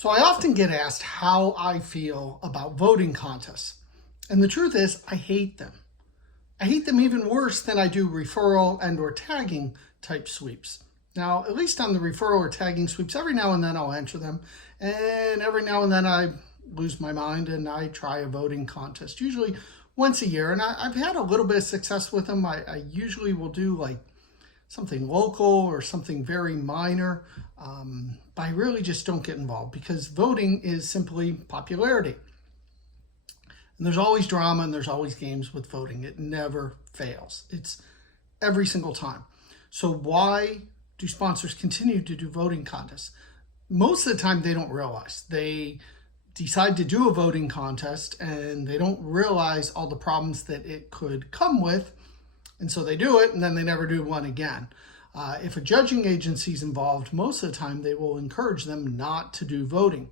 So I often get asked how I feel about voting contests. And the truth is, I hate them. I hate them even worse than I do referral and or tagging type sweeps. Now, at least on the referral or tagging sweeps, every now and then I'll enter them. And every now and then I lose my mind and I try a voting contest, usually once a year. And I've had a little bit of success with them. I usually will do like something local or something very minor. But I really just don't get involved because voting is simply popularity. And there's always drama and there's always games with voting. It never fails. It's every single time. So why do sponsors continue to do voting contests? Most of the time they don't realize. They decide to do a voting contest and they don't realize all the problems that it could come with. And so they do it and then they never do one again. If a judging agency is involved, most of the time they will encourage them not to do voting.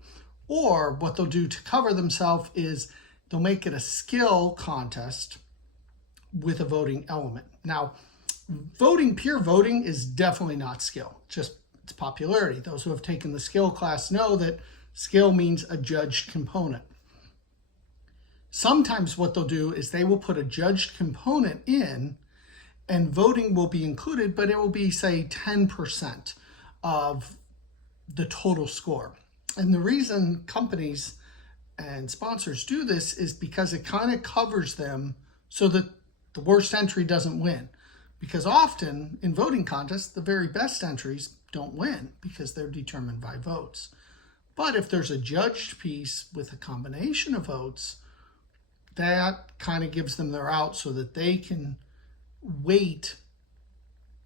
Or what they'll do to cover themselves is they'll make it a skill contest with a voting element. Now, pure voting is definitely not skill, just it's popularity. Those who have taken the skill class know that skill means a judged component. Sometimes what they'll do is they will put a judged component in and voting will be included, but it will be, say, 10% of the total score. And the reason companies and sponsors do this is because it kind of covers them so that the worst entry doesn't win. Because often in voting contests, the very best entries don't win because they're determined by votes. But if there's a judged piece with a combination of votes, that kind of gives them their out so that they can weight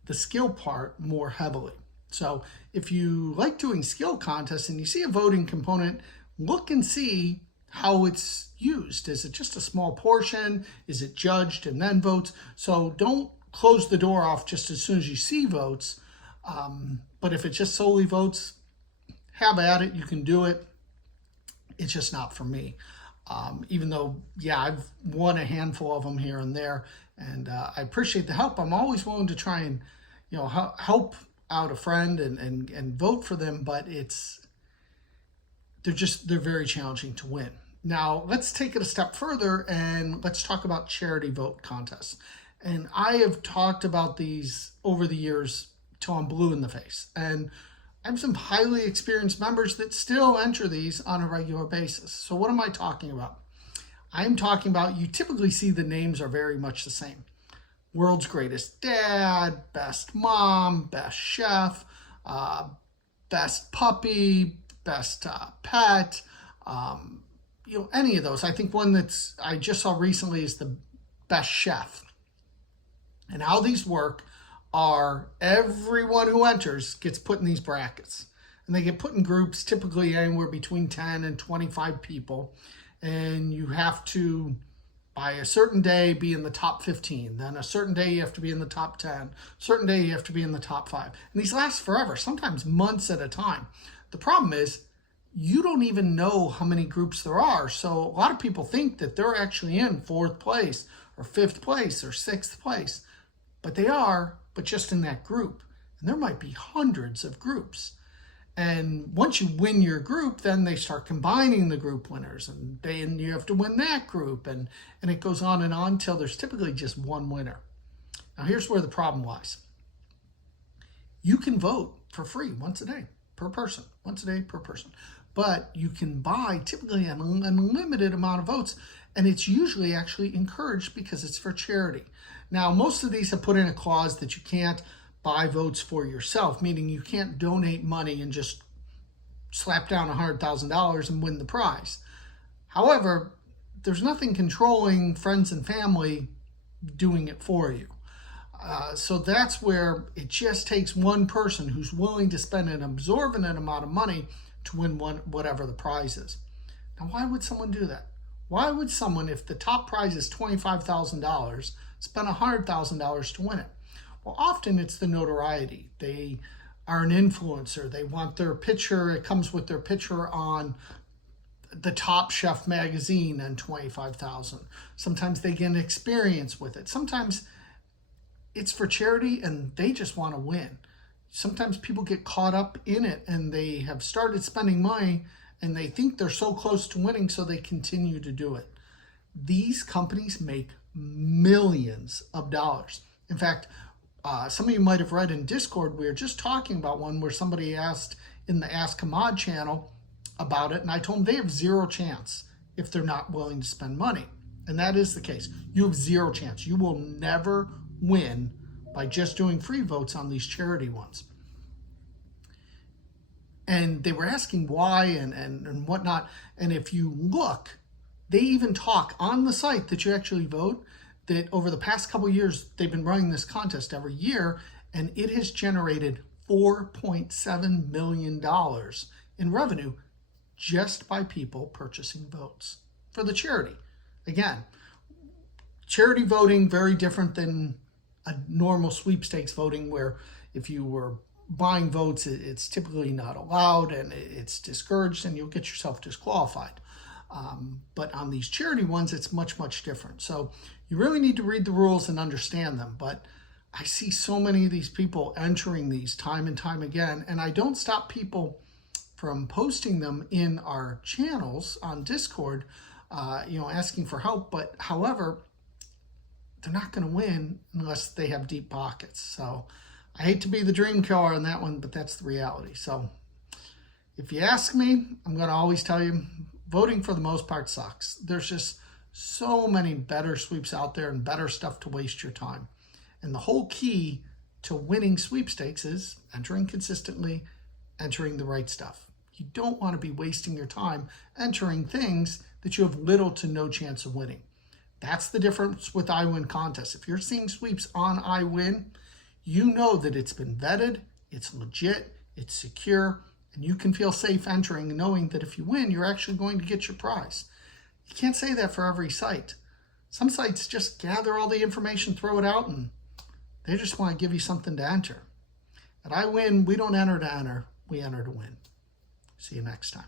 the skill part more heavily. So if you like doing skill contests and you see a voting component, look and see how it's used. Is it just a small portion? Is it judged and then votes? So don't close the door off just as soon as you see votes. But if it's just solely votes, have at it. You can do it. It's just not for me. Even though, yeah, I've won a handful of them here and there, and I appreciate the help. I'm always willing to try and, help out a friend and vote for them, but they're very challenging to win. Now, let's take it a step further and let's talk about charity vote contests. And I have talked about these over the years till I'm blue in the face. And I have some highly experienced members that still enter these on a regular basis. So what am I talking about? I'm talking about, you typically see the names are very much the same. World's Greatest Dad, Best Mom, Best Chef, Best Puppy, Best Pet, any of those. I think one I just saw recently is the Best Chef. And how these work are everyone who enters gets put in these brackets. And they get put in groups, typically anywhere between 10 and 25 people. And you have to, by a certain day, be in the top 15. Then a certain day you have to be in the top 10. A certain day you have to be in the top 5. And these last forever, sometimes months at a time. The problem is you don't even know how many groups there are. So a lot of people think that they're actually in 4th place or 5th place or 6th place. But they are, but just in that group. And there might be hundreds of groups. And once you win your group, then they start combining the group winners. And you have to win that group. And it goes on until there's typically just one winner. Now here's where the problem lies. You can vote for free once a day per person. Once a day per person. But you can buy typically an unlimited amount of votes. And it's usually actually encouraged because it's for charity. Now, most of these have put in a clause that you can't buy votes for yourself, meaning you can't donate money and just slap down $100,000 and win the prize. However, there's nothing controlling friends and family doing it for you. So that's where it just takes one person who's willing to spend an exorbitant amount of money to win whatever the prize is. Now, why would someone do that? Why would someone, if the top prize is $25,000, spend $100,000 to win it? Well, often it's the notoriety. They are an influencer. They want their picture. It comes with their picture on the Top Chef magazine and $25,000. Sometimes they get an experience with it. Sometimes it's for charity and they just want to win. Sometimes people get caught up in it and they have started spending money and they think they're so close to winning, so they continue to do it. These companies make millions of dollars. In fact, some of you might have read in Discord, we were just talking about one where somebody asked in the Ask Ahmad channel about it, and I told them they have zero chance if they're not willing to spend money. And that is the case. You have zero chance. You will never win by just doing free votes on these charity ones. And they were asking why and whatnot. And if you look, they even talk on the site that you actually vote, that over the past couple of years, they've been running this contest every year, and it has generated $4.7 million in revenue just by people purchasing votes for the charity. Again, charity voting, very different than a normal sweepstakes voting, where if you were buying votes, it's typically not allowed and it's discouraged and you'll get yourself disqualified. But on these charity ones, it's much, much different. So you really need to read the rules and understand them. But I see so many of these people entering these time and time again, and I don't stop people from posting them in our channels on Discord, asking for help. But however, they're not going to win unless they have deep pockets. So I hate to be the dream killer on that one, but that's the reality. So if you ask me, I'm going to always tell you, voting for the most part sucks. There's just so many better sweeps out there and better stuff to waste your time. And the whole key to winning sweepstakes is entering consistently, entering the right stuff. You don't want to be wasting your time entering things that you have little to no chance of winning. That's the difference with iWin contests. If you're seeing sweeps on iWin, you know that it's been vetted, it's legit, it's secure, and you can feel safe entering knowing that if you win, you're actually going to get your prize. You can't say that for every site. Some sites just gather all the information, throw it out, and they just want to give you something to enter. At iWin, we don't enter to enter, we enter to win. See you next time.